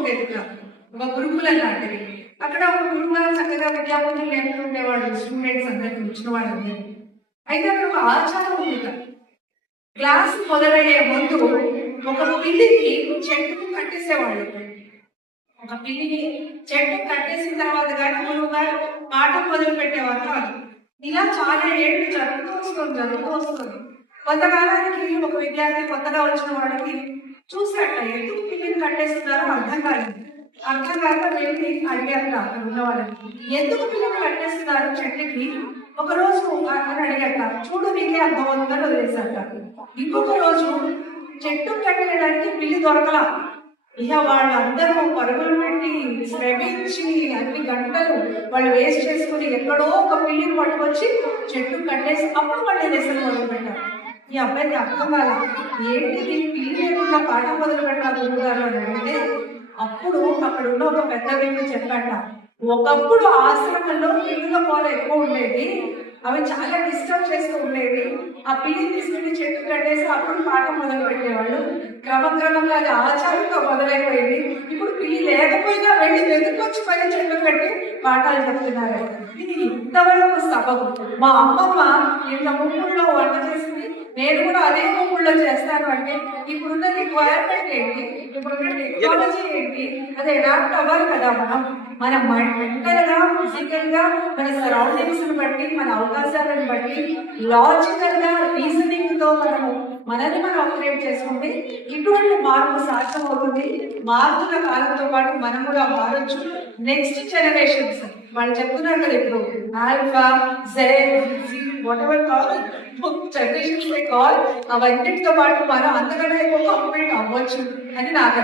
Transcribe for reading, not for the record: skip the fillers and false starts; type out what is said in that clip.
ఉండేది ఇక్కడ, ఒక గురుకులం లాంటిది. అక్కడ ఒక గురువు గారు చక్కగా విద్యార్థులు నేర్పుతూ ఉండేవాళ్ళు, స్టూడెంట్స్ అందరికి వచ్చిన వాళ్ళందరికీ. అయితే అక్కడ ఒక ఆచారం ఉంది కదా, క్లాస్ మొదలయ్యే ముందు ఒక పిల్లిని చెట్టుకు కట్టేసేవాళ్ళు. ఒక పిల్లిని చెట్టు కట్టేసిన తర్వాత కానీ గురువు గారు పాఠం మొదలు పెట్టేవారు కాదు. ఇలా చాలా ఏళ్ళు జరుగుతూ వస్తుంది. కొంతకాలానికి ఒక విద్యార్థి కొత్తగా వచ్చిన వాళ్ళకి చూసాట, ఎందుకు పిల్లిని కట్టేస్తున్నారో అర్థం కాక వెళ్ళి అడిగారు అక్కడ ఉన్న వాళ్ళని, ఎందుకు పిల్లిని కట్టేస్తున్నారు చెట్టుకి. ఒక రోజు అని అడిగాక, చూడు నీకే అర్థమవుతుందని వదిలేశాక. ఇంకొక రోజు చెట్టు కట్టడానికి పిల్లి దొరకలా. ఇక వాళ్ళందరూ పరుగులు పెట్టి శ్రమించి అన్ని గంటలు వాళ్ళు వేస్ట్ చేసుకుని ఎక్కడో ఒక పిల్లిని పట్టుకొచ్చి చెట్టు కట్టేసి అప్పుడు వాళ్ళు లెసన్ మొదలు పెట్టారు. ఈ అబ్బాయికి అర్థం కాదు, ఏంటిది పిల్లి లేకుండా పాఠం మొదలు పెట్టాలి గురువుగారు అని అడిగితే, అప్పుడు అక్కడ ఉన్న ఒక పెద్ద వ్యక్తి చెప్పాట, ఒకప్పుడు ఆశ్రమంలో పిల్లుల పోల ఎక్కువ ఉండేది, అవి చాలా డిస్టర్బ్ చేస్తూ ఉండేవి. ఆ పిల్లి తీసుకుని చెట్టు కట్టేసి అప్పుడు పాఠం మొదలు పెట్టేవాళ్ళు. క్రమక్రమంగా అది ఆచారంగా మొదలైపోయింది. ఇప్పుడు పిల్లి లేకపోయినా వెళ్ళి వెతుకొచ్చి పని చెట్టు కట్టి పాఠాలు చెప్తున్నారు. ఇది ఇంతవరకు సబబు. మా అమ్మమ్మ ఇంత ముగ్గుల్లో వంట చేసింది, నేను కూడా అదే ముగ్గుల్లో చేస్తాను అంటే ఇప్పుడున్న రిక్వైర్మెంట్ ఏంటి, ఇప్పుడున్న టెక్నాలజీ ఏంటి, అది అడాప్ట్ అవ్వాలి కదా. మన మెంటల్ గా, ఫిజికల్ గా, మన సరౌండింగ్స్ బట్టి, మన అవకాశాలను బట్టి, లాజికల్ గా, రీజనింగ్ తో మనల్ని మనం అప్గ్రేడ్ చేసుకుంటే ఇటువంటి మార్పు సాధ్యమవుతుంది. మారుతున్న కాలంతో పాటు మనం కూడా మారొచ్చు. నెక్స్ట్ జనరేషన్స్ వాళ్ళు చెప్తున్నారు కదా, ఇప్పుడు alpha, Z, whatever call generations call, అవన్నిటితో పాటు మనం అంతకన్నా ఎక్కువ కంప్లీట్ అవ్వచ్చు అని నాకు